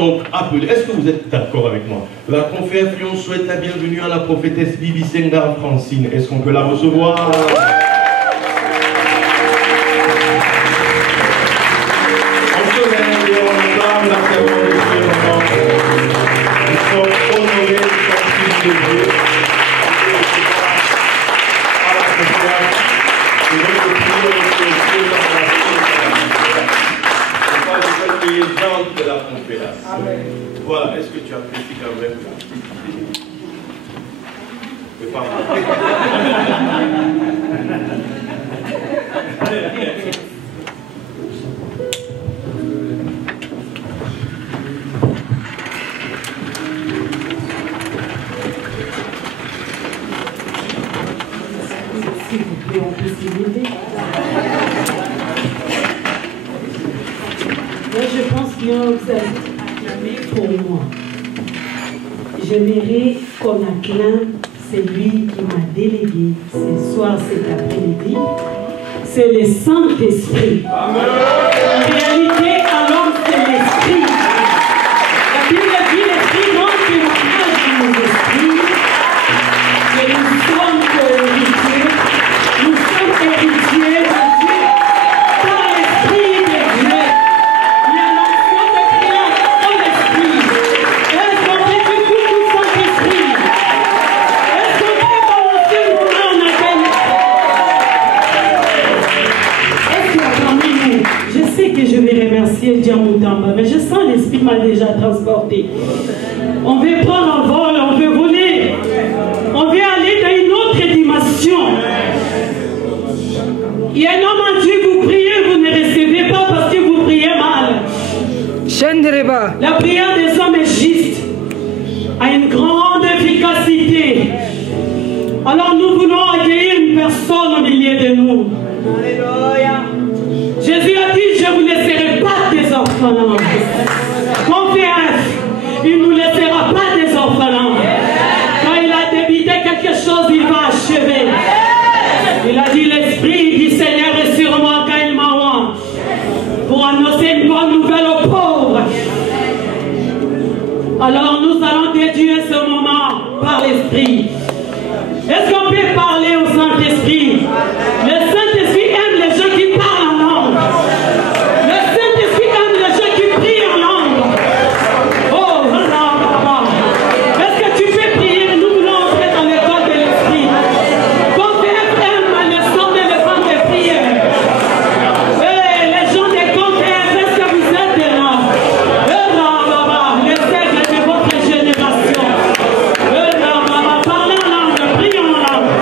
donc appeler. Est-ce que vous êtes d'accord avec moi? La Confédération souhaite la bienvenue à la prophétesse Bibi Senga Francine. Est-ce qu'on peut la recevoir? On se lève et on acclame la servante de Dieu. Nous sommes honorés, sensibles de Dieu. À la confiance. Et donc, le prier de la Confédération. Voilà, est-ce que tu apprécies quand même là? C'est pas mal. S'il vous plaît, on peut s'y lever. Moi, je pense qu'il y a un acclamé pour moi. J'aimerais qu'on acclame celui qui m'a délégué ce soir, cet après-midi. C'est le Saint-Esprit. En réalité, alors, c'est l'Esprit. La Bible dit l'Esprit rend témoignage de nos esprits. Et nous sommes héritiers. Nous sommes héritiers de Dieu par l'Esprit de Dieu. Il y a l'onction de prière en l'Esprit. Est-ce qu'on peut du coup du Saint-Esprit? Est-ce qu'on peut balancer le moment en appel? Est-ce qu'il y a parmi nous? Je sais que je vais remercier Djamoutamba, mais je sens l'Esprit m'a déjà transporté. On veut prendre un vol, on veut voler. On veut aller dans une autre dimension. Il y a un homme en Dieu, vous priez, vous ne recevez pas parce que vous priez mal. La prière des hommes est juste, a une grande efficacité. Alors nous voulons accueillir une personne au milieu de nous. Jésus a dit, je ne vous laisserai pas des orphelins. Confiance, il ne nous laissera pas des orphelins. Quand il a débité quelque chose, il va achever. Il a dit, l'Esprit du Seigneur est sur moi quand il m'envoie pour annoncer une bonne nouvelle aux pauvres. Alors nous allons déduire ce moment par l'Esprit. Est-ce qu'on peut parler au Saint-Esprit? Le Saint-Esprit aime les gens qui parlent en langue. Le Saint-Esprit aime les gens qui prient en langue. Oh, est-ce que tu peux prier? Nous voulons entrer dans l'école de l'Esprit. Qu'on aime le son de l'école de prière. Les gens des conférences, est-ce que vous êtes là? Les aigles de votre génération. Parlez en langue, priez en langue.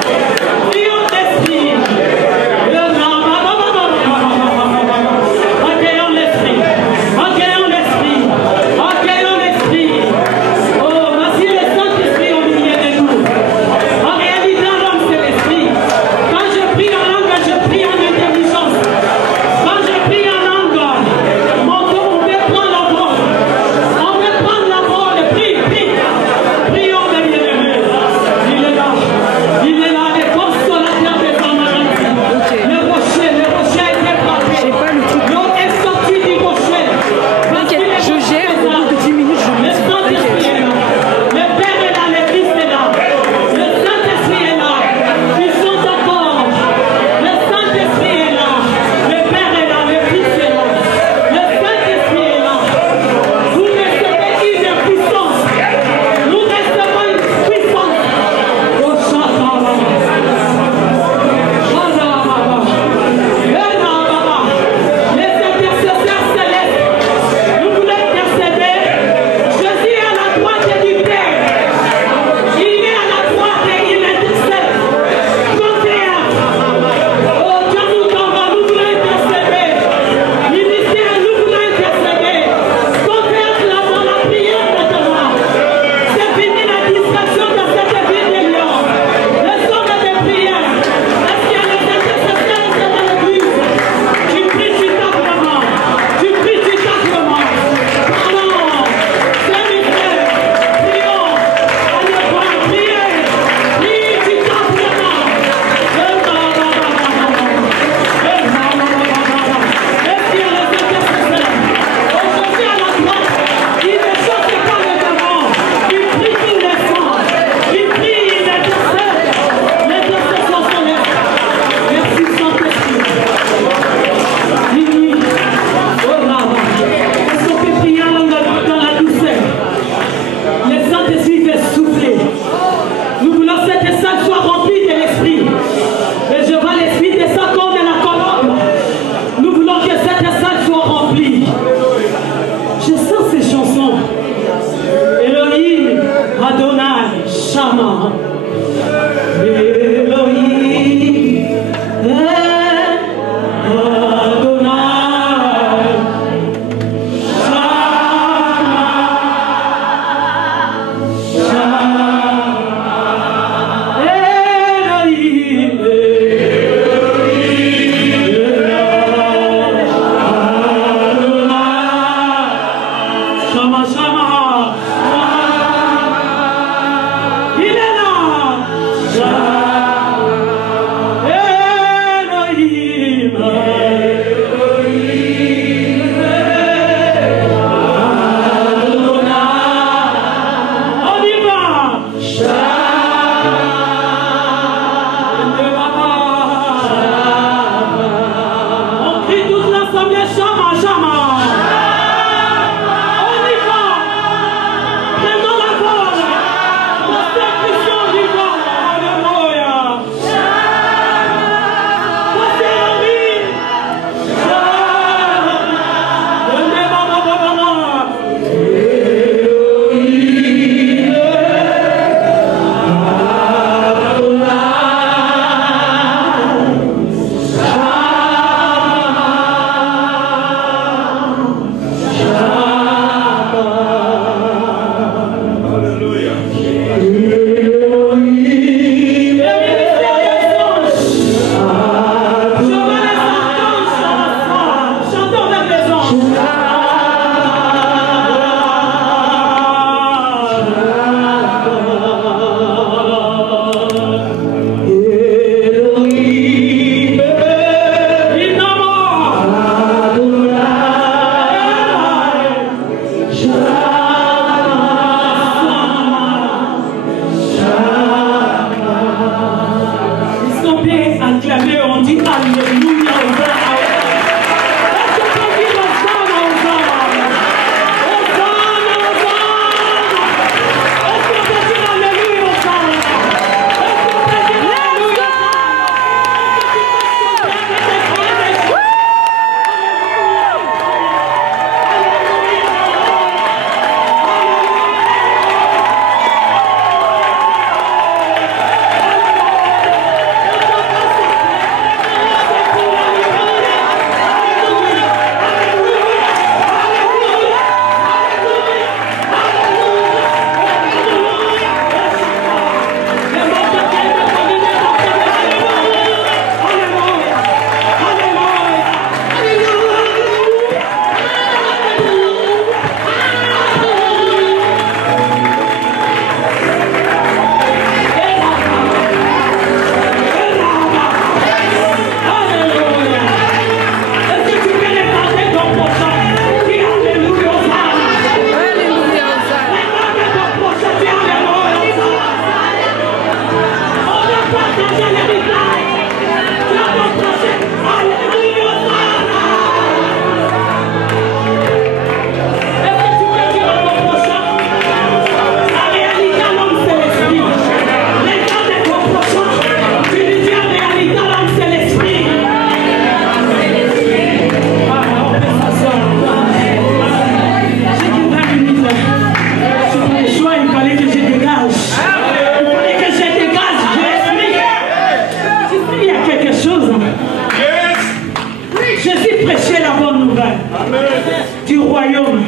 royaume.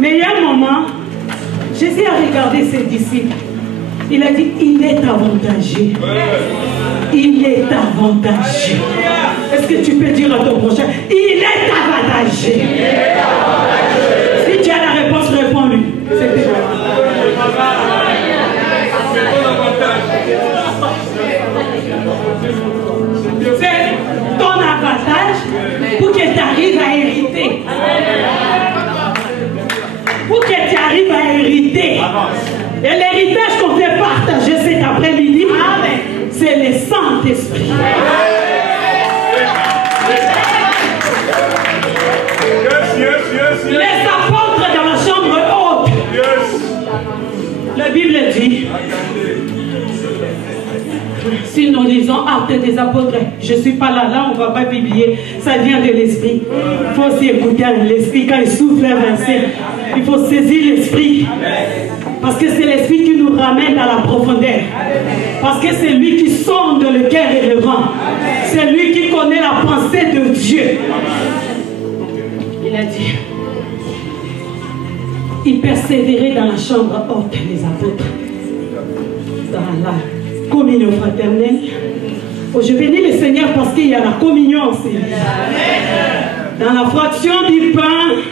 Mais il y a un moment, Jésus a regardé ses disciples. Il a dit, il est avantageux. Il est avantageux. Est-ce que tu peux dire à ton prochain, il est avantageux? Si tu as la réponse, réponds-lui. C'est tout. C'est ton avantage pour que tu arrives à hériter. Pour que tu arrives à hériter. Et l'héritage qu'on fait partager cet après-midi, c'est le Saint-Esprit. Les apôtres dans la chambre haute. La Bible dit, si nous lisons Actes des apôtres, je ne suis pas là, on ne va pas publier, ça vient de l'esprit. Il faut aussi écouter l'esprit quand il souffle un verset. Il faut saisir l'esprit. Parce que c'est l'esprit qui nous ramène à la profondeur. Parce que c'est lui qui sonde le cœur et le vent. C'est lui qui connaît la pensée de Dieu. Il a dit, il persévérait dans la chambre haute, les apôtres, dans la communion fraternelle. Oh, je bénis le Seigneur parce qu'il y a la communion aussi. Dans la fraction du pain,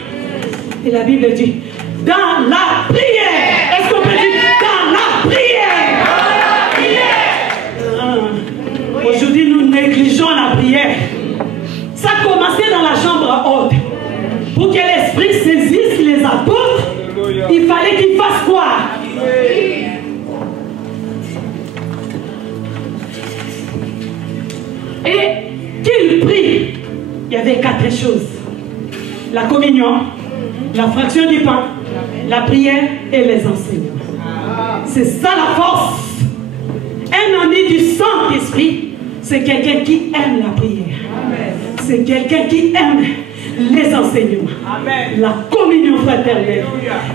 et la Bible dit, dans la prière. Est-ce qu'on peut dire dans la prière? Aujourd'hui, nous négligeons la prière. Ça a commencé dans la chambre haute. Pour que l'Esprit saisisse les apôtres, il fallait qu'ils fassent quoi? Et qu'ils prient. Il y avait 4 choses. La communion, la fraction du pain, la prière et les enseignements. C'est ça la force. Un ami du Saint-Esprit, c'est quelqu'un qui aime la prière. C'est quelqu'un qui aime les enseignements. La communion fraternelle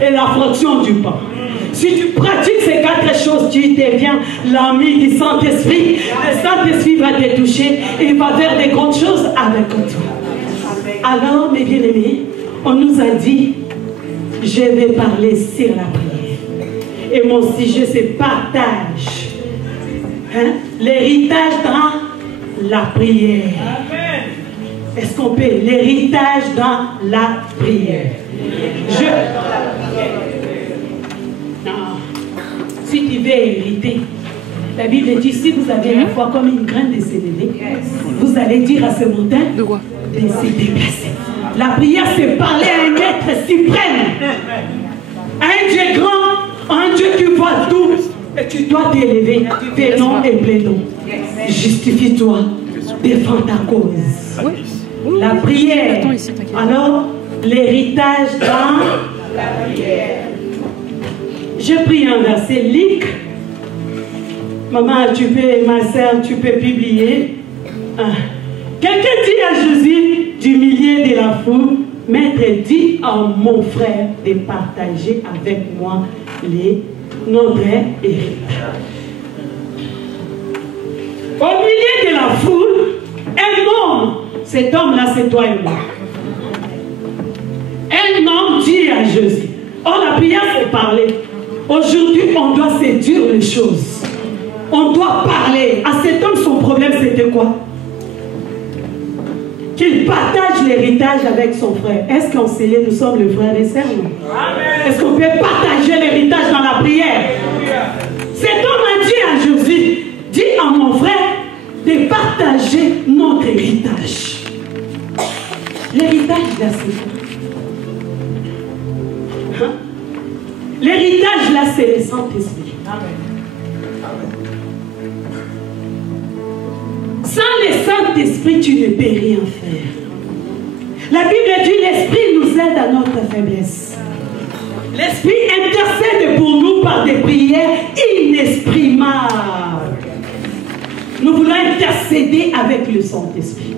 et la fraction du pain. Si tu pratiques ces 4 choses, tu deviens l'ami du Saint-Esprit. Le Saint-Esprit va te toucher et il va faire des grandes choses avec toi. Alors, mes bien-aimés, on nous a dit, je vais parler sur la prière. Et mon sujet, c'est partage. Hein? L'héritage dans la prière. Est-ce qu'on peut? L'héritage dans la prière. Non. Si tu veux hériter, la Bible dit, si vous avez la foi comme une graine de sénévé, vous allez dire à ce montagne de se déplacer. La prière, c'est parler à un être suprême, à un Dieu grand, à un Dieu qui voit tout. Et tu dois t'élever, venons et plaidons. Justifie-toi, défends ta cause. La prière. Alors, l'héritage dans la prière. J'ai pris un verset, Luc. Maman, tu peux, ma soeur, tu peux publier. Quelqu'un dit à Jésus, du milieu de la foule, Maître, dis à mon frère de partager avec moi notre héritage. Au milieu de la foule, un homme, cet homme-là, c'est toi et moi. Un homme dit à Jésus, oh, la prière, c'est parler. Aujourd'hui, on doit se dire les choses. On doit parler. À cet homme, son problème, c'était quoi? Qu'il partage l'héritage avec son frère. Est-ce qu'en scellé, nous sommes le frère et sœur? Est-ce qu'on peut partager l'héritage dans la prière? Cet homme a dit à Jésus, dis à mon frère de partager notre héritage. L'héritage, là, c'est quoi? L'héritage, là, c'est le Saint-Esprit. Sans le Saint-Esprit, tu ne peux rien faire. La Bible dit, l'Esprit nous aide à notre faiblesse. L'Esprit intercède pour nous par des prières inexprimables. Nous voulons intercéder avec le Saint-Esprit.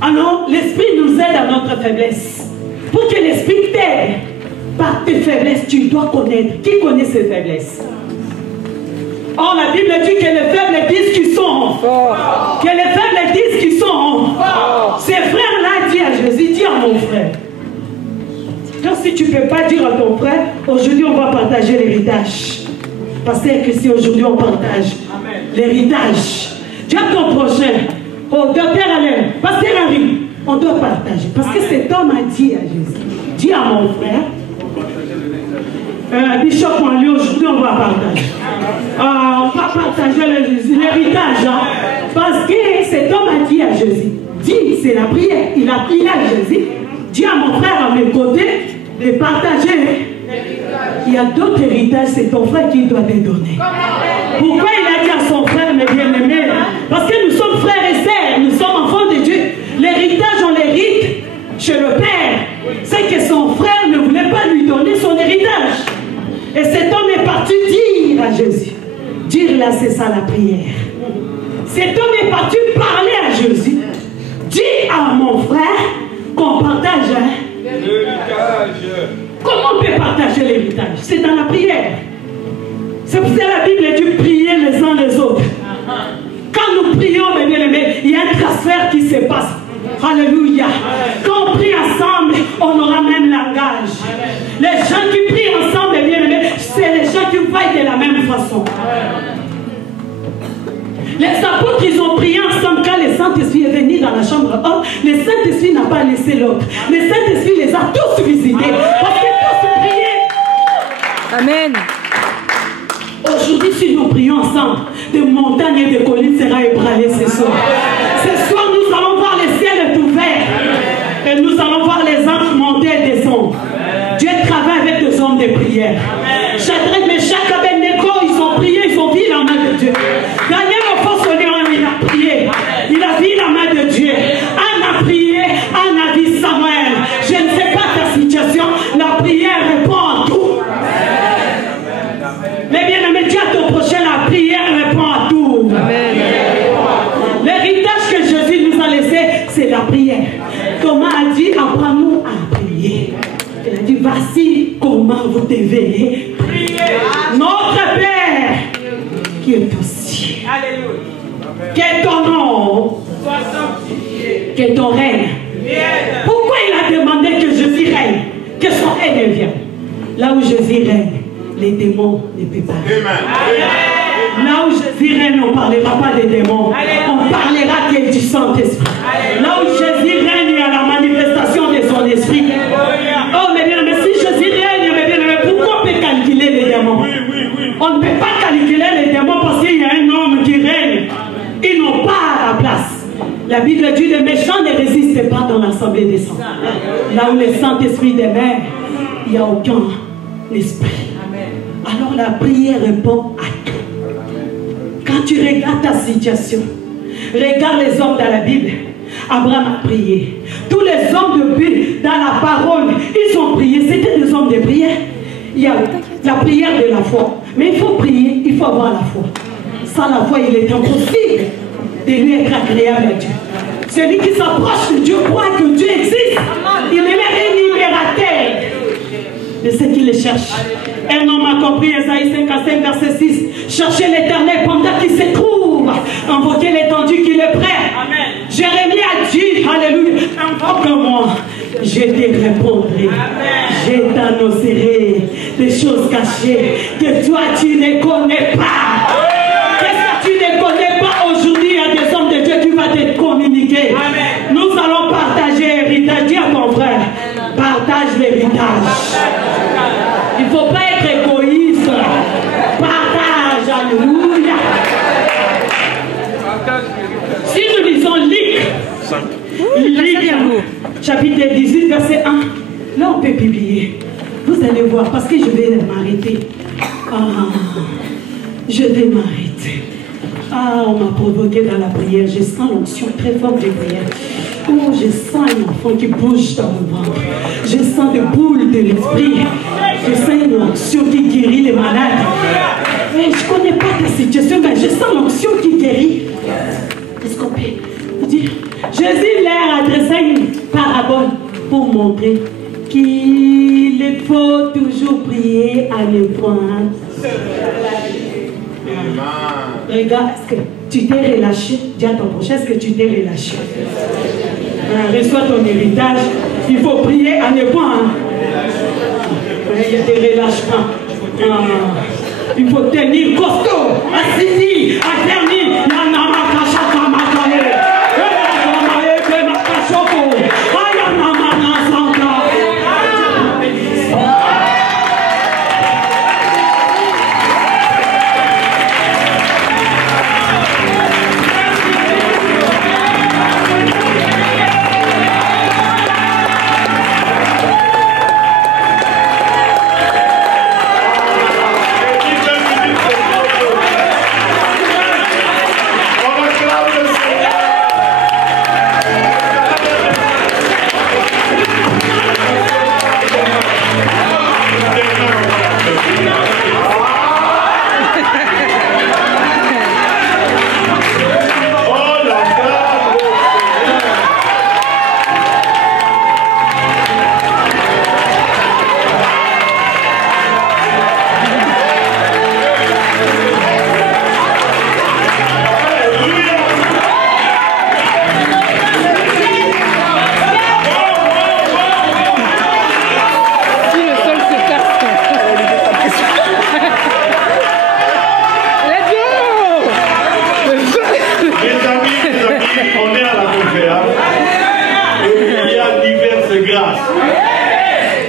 Alors, l'Esprit nous aide à notre faiblesse. Pour que l'Esprit t'aide par tes faiblesses, tu dois connaître. Qui connaît ses faiblesses? Or, la Bible dit que les faibles disent qu'ils sont forts. Que les faibles disent qu'ils sont forts. Ces frères-là disent à Jésus, dis à mon frère tu ne peux pas dire à ton frère, aujourd'hui on va partager l'héritage. Pasteur Christy, aujourd'hui on partage l'héritage. Dis à ton prochain, oh docteur Alain, Pasteur Henri, on doit partager. Parce que cet homme a dit à Jésus, dis à mon frère, Bishop Manlio, aujourd'hui on va partager. On va partager l'héritage. Hein, parce que cet homme a dit à Jésus, dis, c'est la prière. Il a prié à Jésus, dis à mon frère à mes côtés de partager. Il y a d'autres héritages, c'est ton frère qui doit te donner. Pourquoi il a dit à son frère, mes bien-aimés? Parce que nous sommes frères et sœurs, nous sommes enfants de Dieu. L'héritage, on l'hérite chez le Père. C'est que son frère ne voulait pas lui donner son héritage. Et cet homme est parti dire à Jésus. Dire là, c'est ça la prière. Cet homme est parti parler à Jésus. Dis à mon frère qu'on partage l'héritage. Comment on peut partager l'héritage? C'est dans la prière. C'est pour ça que la Bible dit prier les uns les autres. Quand nous prions, mes bien-aimés, il y a un transfert qui se passe. Alléluia. Quand on prie ensemble, on aura même langage. Les gens qui prient ensemble, mes bien-aimés, c'est les gens qui vaillent de la même façon. Les apôtres, ils ont prié ensemble quand le Saint-Esprit est venu dans la chambre haute. Le Saint-Esprit n'a pas laissé l'autre. Le Saint-Esprit les a tous visités. Parce que tous priaient. Amen. Aujourd'hui, si nous prions ensemble, des montagnes et des collines seront ébranlées ce soir. Ce soir, nous allons voir le ciel est ouvert. Et nous allons voir les anges monter et descendre. Dieu travaille avec des hommes de prière. Shadrach, Meshach, Abednego, ils ont prié, ils ont vu la main de Dieu. Daniel, au fond, il a prié. Il a vu la main de Dieu. Anne a prié, Anne a vu Samuel. Je ne sais pas ta situation, la prière répond à tout. Mais bien aimé, dis à ton prochain, la prière répond à tout. L'héritage que Jésus nous a laissé, c'est la prière. Thomas a dit, apprends-nous à prier. Il a dit, voici comment vous devez prier. Notre Père qui est au ciel. Alléluia. Que ton nom soit sanctifié. Que ton règne. Pourquoi il a demandé que Jésus règne? Que son règne vienne. Là où Jésus règne, les démons ne peuvent pas. Là où Jésus règne, on ne parlera pas des démons. On parlera du Saint-Esprit. Là où Jésus règne, il y a la manifestation de son esprit. Oh, mais bien, mais si Jésus règne, mais bien, pourquoi on peut calculer les démons? On ne peut pas calculer les démons parce qu'il y a un homme qui règne. Ils n'ont pas la place. La Bible dit les méchants ne résistent pas dans l'assemblée des saints. Là où le Saint-Esprit demeure, il n'y a aucun esprit. Alors la prière répond à tout. Quand tu regardes ta situation, regarde les hommes dans la Bible. Abraham a prié. Tous les hommes de Bible, dans la parole, ils ont prié. C'était des hommes de prière. Il y a la prière de la foi. Mais il faut prier, il faut avoir la foi. Sans la foi, il est impossible de lui être agréable à Dieu. Celui qui s'approche de Dieu croit que Dieu existe. Il est le libérateur de ceux qui le cherchent. Un homme a compris, Esaïe 55, verset 6. Cherchez l'Éternel pendant qu'il se trouve. Invoquez l'étendue qu'il est prêt. Amen. Jérémie a dit, alléluia, invoque-moi, je te répondrai. Amen. Je t'annoncerai des choses cachées que toi tu ne connais pas. Qu'est-ce que tu ne connais pas aujourd'hui? Il y a des hommes de Dieu qui vont te communiquer. Amen. Nous allons partager l'héritage. Dis à ton frère, partage l'héritage. Il ne faut pas être égoïste. Partage, alléluia. Si nous lisons Luc, chapitre 18, verset 1, là on peut publier. Vous allez voir, parce que je vais m'arrêter. Je vais m'arrêter. On m'a provoqué dans la prière. Je sens l'onction très forte de prière. Oh, je sens un enfant qui bouge dans mon ventre. Je sens des boules de l'esprit. Je sens une onction qui guérit les malades. Et je ne connais pas ta situation, mais je sens l'onction qui guérit. Est-ce qu'on peut dire? Jésus leur adressa une parabole pour montrer qu'il faut toujours prier à ne point. Regarde, est-ce que tu t'es relâché? Dis à ton prochain, est-ce que tu t'es relâché? Reçois ton héritage. Il faut prier à ne point. il y a des relâchements. Il faut tenir costaud, assis, affermi, la namakachaka makale.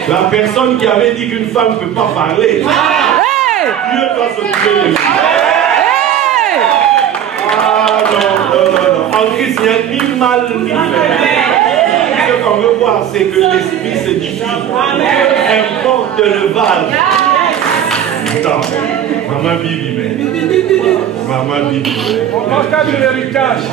La personne qui avait dit qu'une femme ne peut pas parler, Dieu doit s'occuper de lui. Ah non. En Christ, il n'y a ni mal ni faible. Ce qu'on veut voir, c'est que l'esprit se diffuse. Importe le val. Non. Maman Bibi, mais. Maman Bibi. On manque de l'héritage.